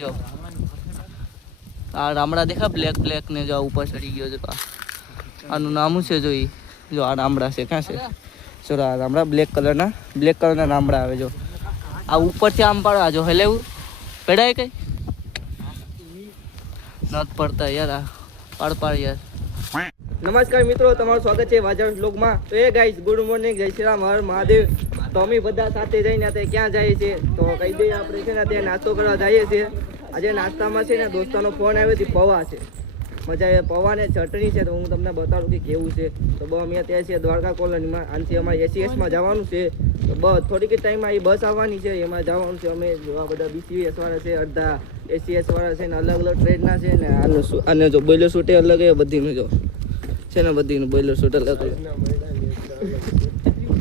જો આ રામડા દેખા બ્લેક બ્લેક ને જો ઉપર ચડી ગયો છે આનું નામ છે જો ઈ જો આ રામડા છે ક્યાં છે જો આ રામડા બ્લેક કલરના રામડા આવે જો આ ઉપરથી આમ પડવા જો હેલે પેડાય કઈ નત પડતા યાર આ પાડ યાર નમસ્કાર મિત્રો તમારું સ્વાગત છે વાજણ બ્લોગમાં તો એ ગાઈસ ગુડ મોર્નિંગ જય શ્રી રામ હર મહાદેવ તો અમે બધા સાથે જઈને અત્યારે ક્યાં જઈએ છીએ તો કહી દઈએ આપણે છે ને અત્યારે નાસ્તો કરવા જઈએ છીએ આજે નાસ્તામાં છે ને દોસ્તાનો ફોન આવ્યો છે પૌવા છે મજા આવે પૌવા ને ચટણી છે તો હું તમને બતાવું કે કેવું છે તો બસ અમે અત્યારે છે દ્વારકા કોલોનીમાં આનથી અમારે એસીએસમાં જવાનું છે તો બસ થોડીક ટાઈમમાં એ બસ આવવાની છે એમાં જવાનું છે અમે જોવા બધા બીસીએસ વાળા છે અડધા એસીએસ વાળા છે ને અલગ અલગ ટ્રેડના છે ને આને જો બોઈલર શૂટે અલગ એ બધીનું જો છે ને બધીનું બોઈલર શૂટ અલગ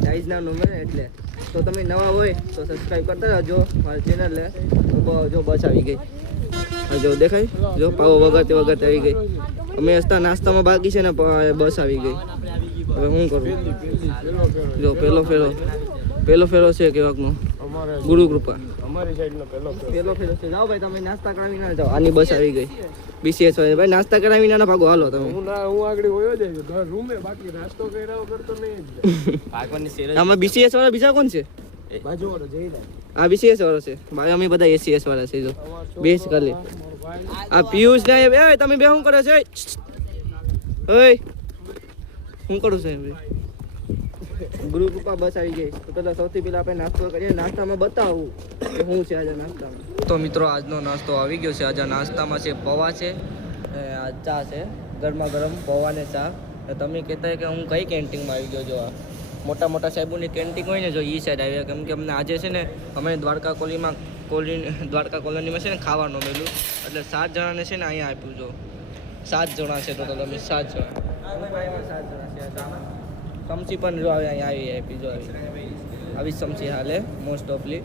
સાઈઝના નંબર એટલે તો તમે નવા હોય તો સબસ્ક્રાઈબ કરતા રહેજો મારી ચેનલને તો જો બસ આવી ગઈ જો દેખાય જો પાવો વગરતે આવી ગઈ અમે હસતા નાસ્તામાં બાકી છે ને બસ આવી ગઈ હવે શું કરું જો પેલો ફેરો છે કેવાકનો ગુરુ કૃપા અમારી સાઈડનો પેલો ફેરો છે જાઓ ભાઈ તમે નાસ્તા કરાવી ના જાઓ આની બસ આવી ગઈ બીસીએસ વાળી ભાઈ નાસ્તા કરાવી ના ભાગો હાલો તમે હું આગળ હોયો જાય રૂમે બાકી નાસ્તો કર્યા વગર તો નહીં ભાગવાની સેર આમાં બીસીએસ વાળા બીજા કોણ છે બાજુવાળો જયદા આ બીસીએસ વાળો છે ભાઈ અમે બધા એસીએસ વાળા છે જો બેસ કરી આ પિયુષ ને એ તમે બે શું કરો છો ઓય શું કરું છું ગુરુ કૃપા બસ આવી ગઈ તો પેલા સૌથી પહેલા આપણે નાસ્તો કરીએ નાસ્તામાં બતાવું કે શું છે આજે નાસ્તામાં તો મિત્રો આજનો નાસ્તો આવી ગયો છે આજે નાસ્તામાં છે પૌવા છે આ ચા છે ગરમા ગરમ પૌવા ને ચા તમે કહેતા કે હું કઈ કેન્ટીનમાં આવી ગયો જો આ મોટા મોટા સાહેબોની કેન્ટીન હોય ને જો એ સાઈડ આવ્યા કેમ કે અમને આજે છે ને અમે દ્વારકા કોલોનીમાં છે ને ખાવાનું મેલું એટલે 7 જણાને છે ને અહીંયા આપ્યું જો 7 જણા છે ટોટલ અમે 7 જણા સમસી પણ જો અહીંયા આપી જો આવી સમસી હાલે મોસ્ટ ઓફલી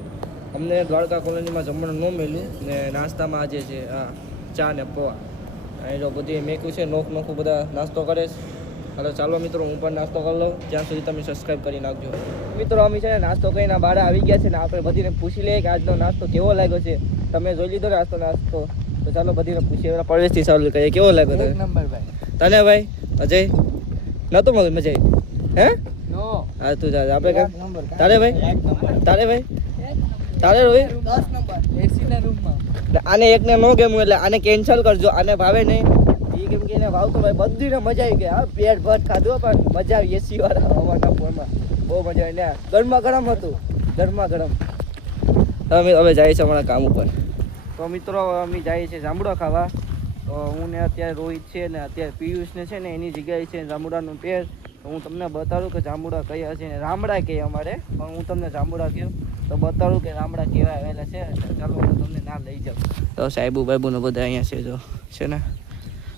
અમને દ્વારકા કોલોનીમાં જમવાનું ન મેલું ને નાસ્તામાં આજે છે હા ચા ને પૌવા અહીં જો બધી મેકું છે નોખું બધા નાસ્તો કરે છે હાલો ચાલો મિત્રો હું પણ નાસ્તો કરી લઉં જ્યાં સુધી તમે સબસ્ક્રાઈબ કરી નાખજો મિત્રો અમે છે ને નાસ્તો કરીને બહાર આવી ગયા છે ને આપણે બધીને પૂછી લઈએ કે આજનો નાસ્તો કેવો લાગ્યો છે તમે જોઈ લીધો ને નાસ્તો તો ચાલો બધીને પૂછીએ પરવેશથી ચાલુ કરીએ કેવો લાગ્યો તને નંબર ભાઈ તને ભાઈ અજય નહોતું મજા આવી હે નો હા તું જા આપણે તારે ભાઈ રોહિત 10 નંબર એસી ના રૂમમાં આને એકને નો ગેમ એટલે આને કેન્સલ કરજો આને ભાવે નહીં ઈ કેમ કે એને ભાવતો ભાઈ બધીને મજા આવી ગઈ હા પેટ ભર ખાધું પણ મજા આવી એસી વાળા હવાના ફોનમાં બહુ મજા આવી ને ગરમા ગરમ હતું હવે જાય છે અમારા કામ ઉપર તો મિત્રો અમે જઈએ છીએ જાંબુડો ખાવા તો હું ને અત્યારે રોહિત છે ને અત્યારે પિયુષને છે ને એની જગ્યાએ છે જાંબુડાનું પેર તો હું તમને બતાડું કે જાંબુડા કયા છે ને રામડા કહે અમારે પણ હું તમને જાંબુડા કહું તો બતાડું કે રામડા કેવા આવેલા છે ચાલો હું તમને ના લઈ જાઉં તો સાહેબુ બાબુને બધા અહીંયા છે જો છે ને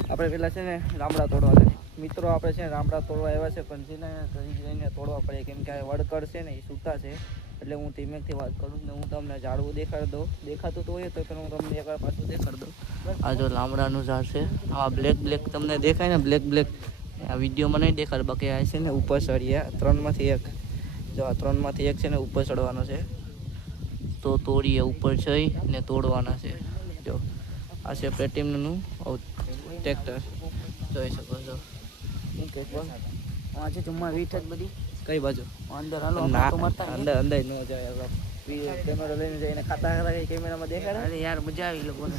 આપણે પહેલાં છે ને રામડા તોડવા જાય મિત્રો આપણે છે ને રામડા તોડવા આવ્યા છે પણ છે ને જઈને તોડવા પડે કેમ કે વડકર છે ને એ સૂતા છે એટલે હું ધીમેકથી વાત કરું ને હું તમને ઝાડવું દેખાતું તો હોય તો પણ હું તમને એકવાર પાછું દેખાડી દઉં આ જો લામડાનું ઝાડ છે આ બ્લેક તમને દેખાય ને બ્લેક આ વિડીયોમાં નહીં દેખાડે બાકી આ છે ને ઉપર ચડ્યા 3માંથી 1 જો આ 3માંથી 1 છે ને ઉપર ચડવાનો છે તો તોડીએ ઉપર જઈ ને તોડવાના છે જો આ છે પ્લેટિનમનું ટ્રેક્ટર જોઈ શકો છો હું કે આજે જમવા વીટ જ બધી કઈ બાજુ અંદર હાલો અંદર ન જાય કેમેરો લઈને જઈને ખાતા કેમેરામાં દેખાડે અરે યાર મજા આવી લોકોને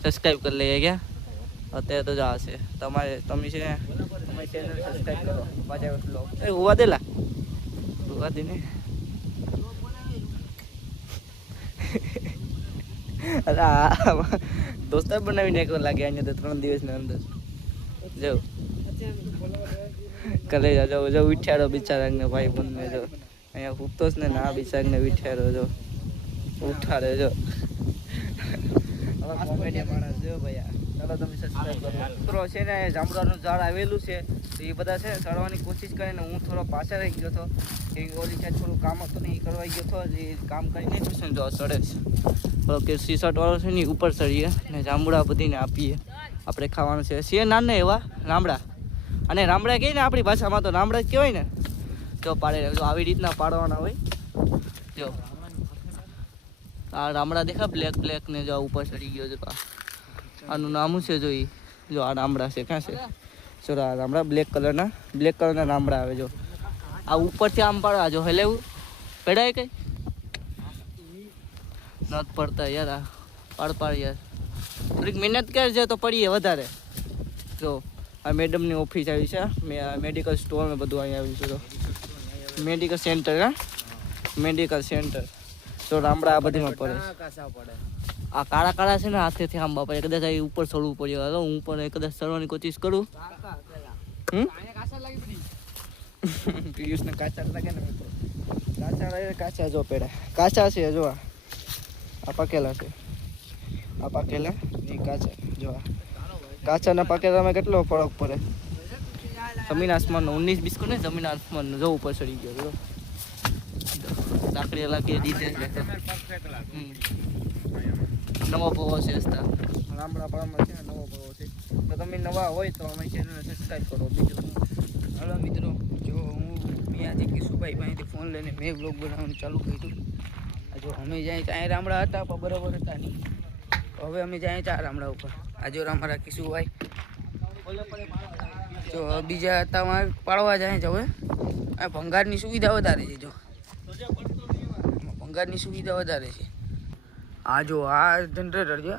સબસ્ક્રાઇબ કરી લઈએ ક્યાં અત્યારે તો જ હશે તમે છે તમારી ચેનલ સબસ્ક્રાઇબ કરો પાછા બ્લોગ એ હોવા દે ને અરે દોસ્તા બનાવીને એક લાગે અહીંયા તો 3 દિવસની અંદર જાઉં કરે જો ઉઠ્યાડો બિચારાને ભાઈ બંને જો અહીંયા ઉઠતો જ ને ના બિચારાને ઉઠ્યાડો જો ઉઠાડે જો કોમેડિયન માણસ જો ભાઈ ચાલો તમે સબસ્ક્રાઇબ કરો મિત્રો છે ને જાંબુડાનું ઝાડ આવેલું છે તો એ બધા છે ચડવાની કોશિશ કરીને હું થોડો પાછળ રહી ગયો હતો કે ઓલી સાઈડ થોડું કામ હતું ને એ કરવાઈ ગયો હતો એ કામ કરીને ટ્યુશન જો ચડે છે કે ટી-શર્ટ વાળો છે ને ઉપર ચડીએ ને જાંબુડા બધીને આપીએ આપણે ખાવાનું છે નાના એવા રામડા અને રામડા કહીએ ને આપણી ભાષામાં તો રામડા જ કહેવાય ને જો પાડે જો આવી રીતના પાડવાના હોય જો આ રામડા દેખા બ્લેક ને જો ઉપર ચડી ગયો છે. આનું નામ શું છે જો ઈ જો આ રામડા છે ક્યાં છે જો આ રામડા બ્લેક કલરના રામડા આવે જો આ ઉપરથી આમ પાડવા જો હેલે પડાય કઈ નત પડતા યાર આ પાડ યાર થોડીક મહેનત કરજે તો પડીએ વધારે. જો આ મેડમની ઓફિસ આવી છે મેડિકલ સ્ટોર ને બધું અહીંયા આવ્યું છે. તો મેડિકલ સેન્ટર મેડિકલ સેન્ટર જો રામડા આ બધીમાં પડે. આ કાળા છે ને હાથેથી આમ બાપા કદાચ આ ઉપર ચડવું પડ્યું. હાલો હું પણ કદાચ ચડવાની કોશિશ કરું. પિયુષને કાચા લાગે ને કાચા જો પેડા કાચા છે જો આ પાકેલા છે આ પાકેલા એ કાચા જો કાચાના પાકેલામાં કેટલો ફરક પડે. જમીન આસમાનનો 19 બિસ્કુટ ને જમીન આસમાનનો જો ઉપર ચડી ગયો. લાકડી લાગી દીધે નવો પવો છે રામડા પાળામાં છે ને નવો પવો છે. તો તમે નવા હોય તો અમારી ચેનલને સબસ્ક્રાઈબ કરો. બીજું હાલો મિત્રો જો હું અહીંયાથી કિશુભાઈ પાસેથી ફોન લઈને મેં બ્લોગ બનાવવાનું ચાલુ કર્યું. જો અમે જાય ત્યાં રામડા હતા પણ બરાબર હતા નહીં. તો હવે અમે જાય ત્યાં રામડા ઉપર. આ જો અમારા કિશુભાઈ જો બીજા હતા પાડવા જાય છે. હવે આ ભંગારની સુવિધા વધારે છે. જો ભંગારની સુવિધા વધારે છે. આ જો આ જનરેટર છે.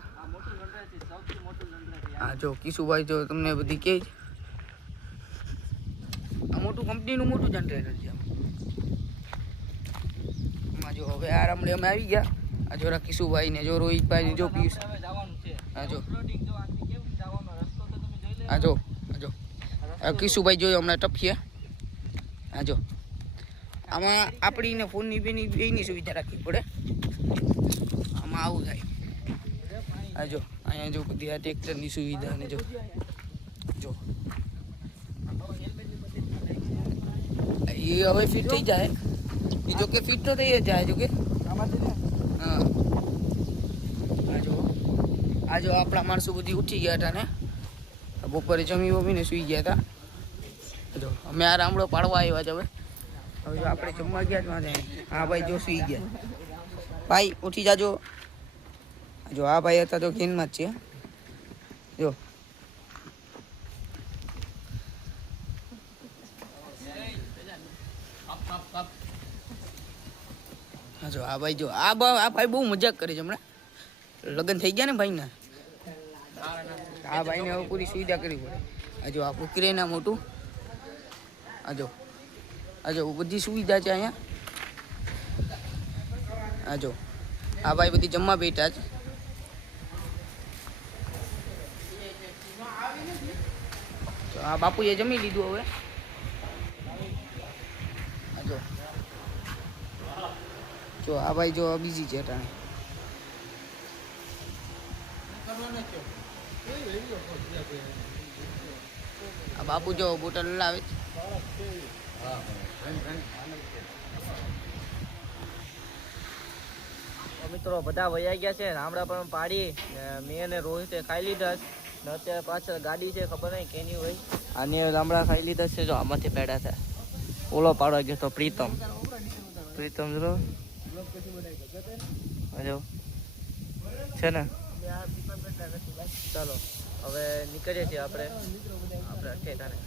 હા જો કિશુભાઈ જો તમને બધી કહે છે આ મોટું કંપનીનું મોટું જનરેટર છે. આમાં જો હવે આ રામડે અમે આવી ગયા. આ જો કિશુભાઈ ને જો રોહિતભાઈ ને જો પિયુષ હા જો કિશુભાઈ જોયો હમણાં ટપકીએ. હા જો આમાં આપણીને ફોનની બેની સુવિધા રાખવી પડે. આમાં આવું થાય. હા જો અહીંયા જો બધી આ ટ્રેક્ટરની સુવિધા અને જો એ હવે ફિટ થઈ જાય. બીજો કે ફિટ તો થઈ જાય જો કે હા આ જો આપણા માણસો બધી ઉઠી ગયા હતા ને બપોરે જમીને સુઈ ગયા હતા. જો અમે આ રામડો પાડવા આવ્યા છે. હવે જો આપણે જમવા ગયા જ વાંધે. હા ભાઈ જો સુઈ ગયા. ભાઈ ઉઠી જાજો. જો આ ભાઈ હતા તો ગેનમાં જ છે. જો જો આ ભાઈ જો આ ભાઈ બહુ મજાક કરે છે. હમણાં લગ્ન થઈ ગયા ને ભાઈના. આ ભાઈને હવે પૂરી સુવિધા કરવી પડે. આ જો આપણું કિરેના મોટું આ જો બધી સુવિધા છે અહીંયા. આ જો આ ભાઈ બધી જમવા બેઠા છે. તો આ બાપુએ જમી લીધું. હવે જો આ ભાઈ જો બીજી છે ટાણે. આ બાપુ જો બોટલ લાવે છે. મિત્રો બધા વયા ગયા છે. રામડા પણ પાડી મેં અને રોહિતે ખાઈ લીધા ને અત્યારે પાછળ ગાડી છે ખબર નહીં કેની હોય. આને રામડા ખાઈ લીધા છે. જો આમાંથી પેડા થાય. ઓલો પાડવા ગયો તો પ્રીતમ જો હજો છે ને. ચાલો હવે નીકળીએ છીએ આપણે ઠેકાણે.